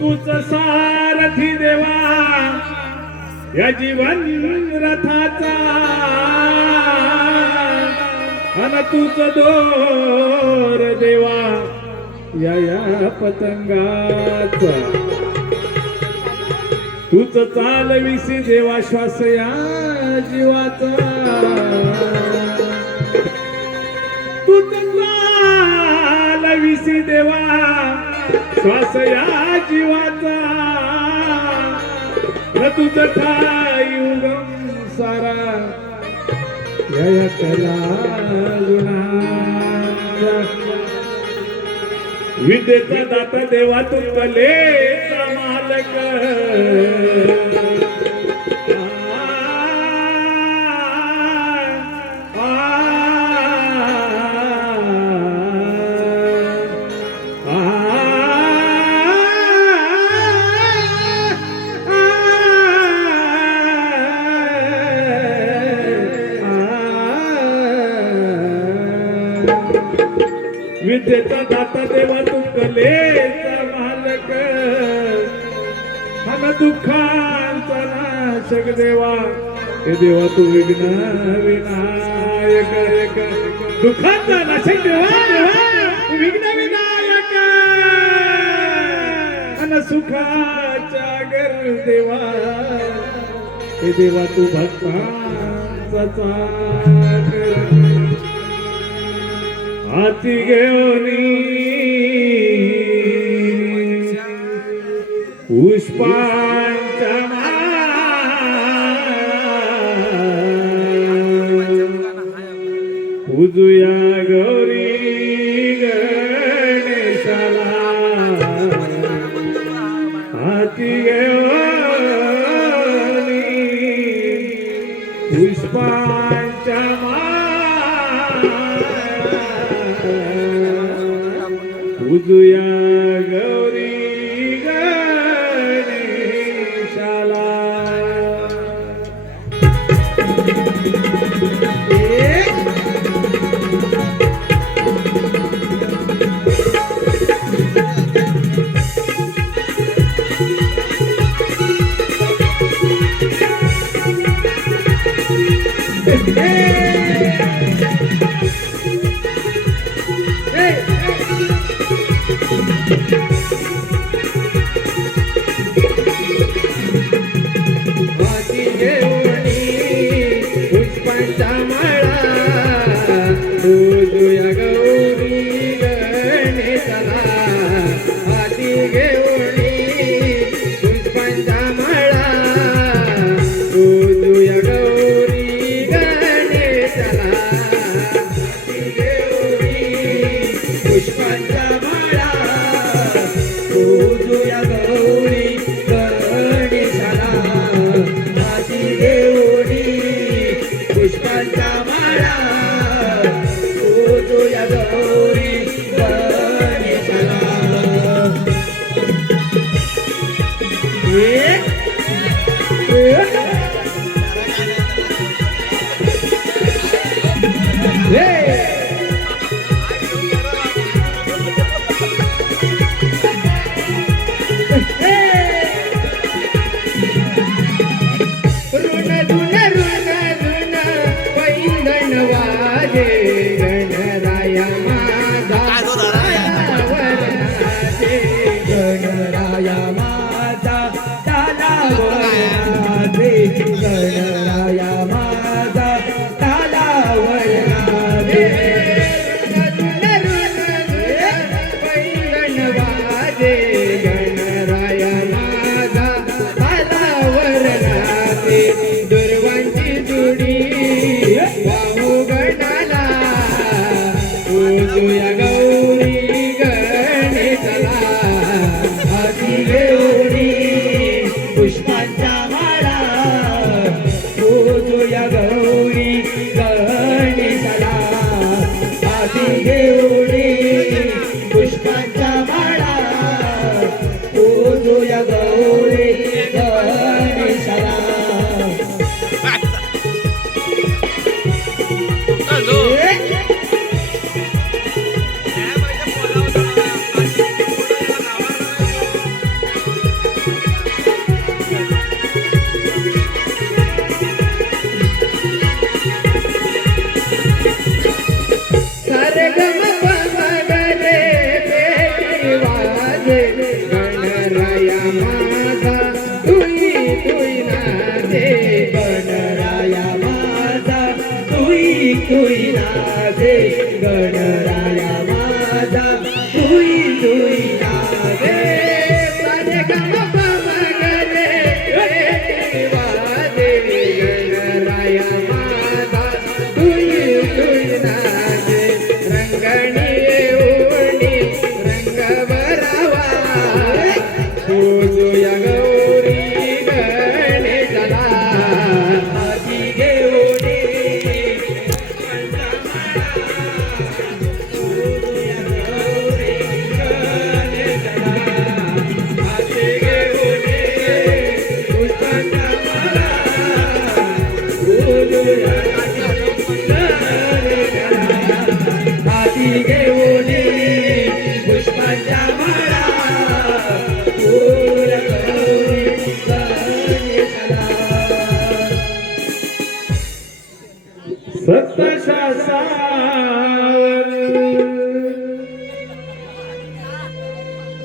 तूच सारथी देवा या जीवन रथाचा अन तूच दोर देवा या पतंगाचा तूच चालविसी देवा श्वास या जीवाचा तूच चालविसी देवा श्वास या जीवाचा न तुझ ठाई उगम सारा या कला गुणाचा विद्येचा दाता देवा तू कलेचा मालक विद्येचा दाता देवा तू कलेचा मालक अन दुःखांचा नाशक देवा हे देवा तू विघ्न विनायक दुःखांचा नाशक देवा विघ्न विनायक अन सुखाचा गर देवा हे देवा तू भक्तांचा चाकर हाती घेऊनी पुष्पांच्या पूजुया गौरी गणेशाला हाती घेऊनी पुष्पांच्या पूजुया गौरी गणेशाला पूजुया गौरी गणेशाला हाती घेऊनी पुष्पांच्या माळा पूजुया गौरी गणेशाला हाती घेऊनी पुष्पांच्या माळा पूजुया गौरी गणेशाला हाती घेऊनी पुष्पांच्या माळा पूजुया गौरी गणेशाला धुई धुई लागे सारे गम गरे वादे गणराया माझा धुई धुई लागे रंगणी ओणी रंग भरावा पूजूया गौरी गणेशाला हाती घेऊन हाती घेऊन पुष्पांच्या माळा फुल गौरी गणेशाला सप्तशास्त्रावर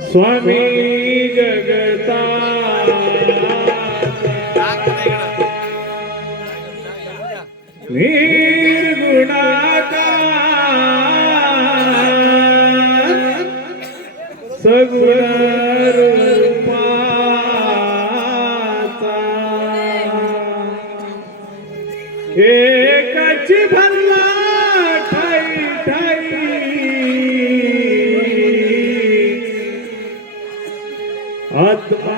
स्वामी जगता निर्गुणाकार सगुण रूपाचा एकाची भरला ठाई ठाई आत्मा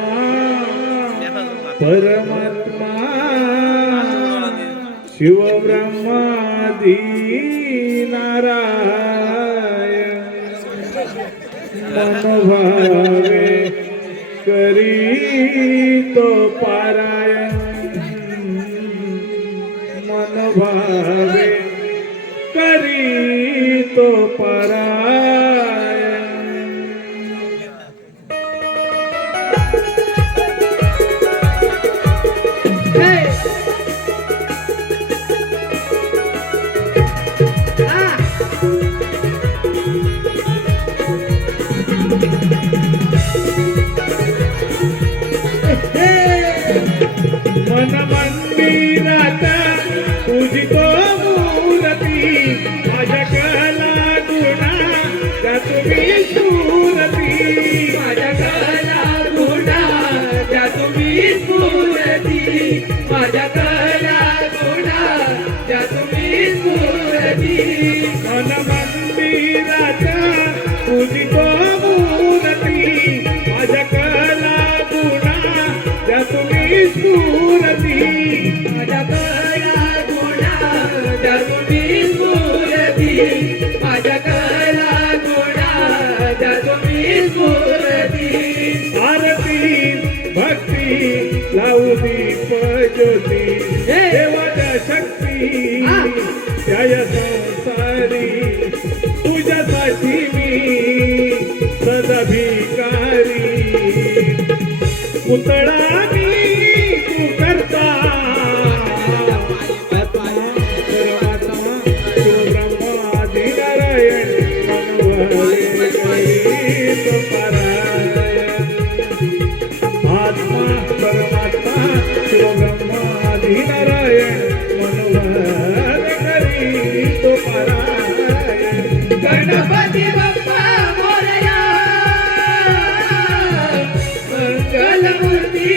परमात्मा शिव ब्रह्मादी नारायण मनोभावे करी तो पारायण मनोभावे करी तो पारायण मन मंदिरात तुझी तो मूर्ती माझ्या कला गुणा त्या तुम्ही सुरती माझ्या कला गुणा त्या तुम्ही स्फूर्ती माझ्या कला गुणा त्या तुम्ही स्फूर्ती मन मंदिरात तुझी तो मूर्ती माझ्या कला गुणा त्या तुम्ही सुरती माझ्या कला गुणा त्या तुम्ही स्फूर्ती माझ्या कला गुणा त्या तुम्ही स्फूर्ती आरती भक्ती लावू दीप ज्योती देवाच्या शक्ती त्या संसारी तुझ्यासाठी मी सदा भिकारी पुतळा मी तू करता आत्मा परमात्मा शिव ब्रह्मादी नारायण मनोहरे करी तो पारायण आत्मा परमात्मा शिव ब्रह्मादी नारायण मनोहरे करी तो पारायण गणपती बाप्पा मोरया मंगल मूर्ती